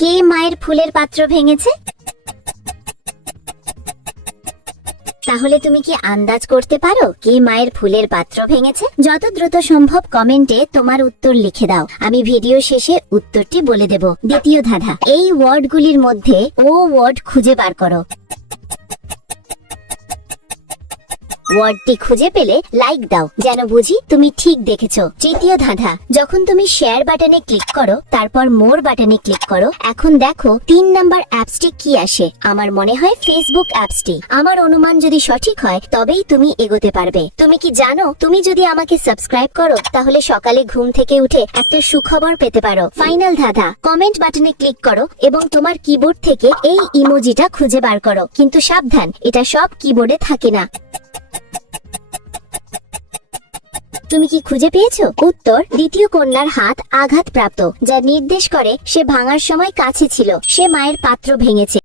কে মায়ের ফুলের পাত্র ভেঙেছে? তাহলে তুমি কি আন্দাজ করতে পারো কে মায়ের ফুলের পাত্র ভেঙেছে? যত দ্রুত সম্ভব কমেন্টে তোমার উত্তর লিখে দাও, আমি ভিডিও শেষে উত্তরটি বলে দেব। দ্বিতীয় ধাঁধা, এই ওয়ার্ডগুলির মধ্যে ও ওয়ার্ড খুঁজে বার করো। ওয়ার্ডটি খুঁজে পেলে লাইক দাও, যেন বুঝি তুমি ঠিক দেখেছো। তৃতীয় ধাঁধা, যখন তুমি শেয়ার বাটনে ক্লিক করো, তারপর মোর বাটনে ক্লিক করো, এখন দেখো 3 নাম্বার অ্যাপসটি কি আসে। আমার মনে হয় ফেসবুক অ্যাপসটি। আমার অনুমান যদি সঠিক হয় তবেই তুমি এগোতে পারবে। তুমি কি জানো, তুমি যদি আমাকে সাবস্ক্রাইব করো তাহলে সকালে ঘুম থেকে উঠে একটা সুখবর পেতে পারো। ফাইনাল ধাঁধা, কমেন্ট বাটনে ক্লিক করো এবং তোমার কিবোর্ড থেকে এই ইমোজিটা খুঁজে বার করো। কিন্তু সাবধান, এটা সব কিবোর্ডে থাকে না। তুমি কি খুঁজে পেয়েছো? উত্তর, দ্বিতীয় কন্যার হাত আঘাতপ্রাপ্ত, যা নির্দেশ করে সে ভাঙার সময় কাছে ছিল। সে মায়ের পাত্র ভেঙেছে।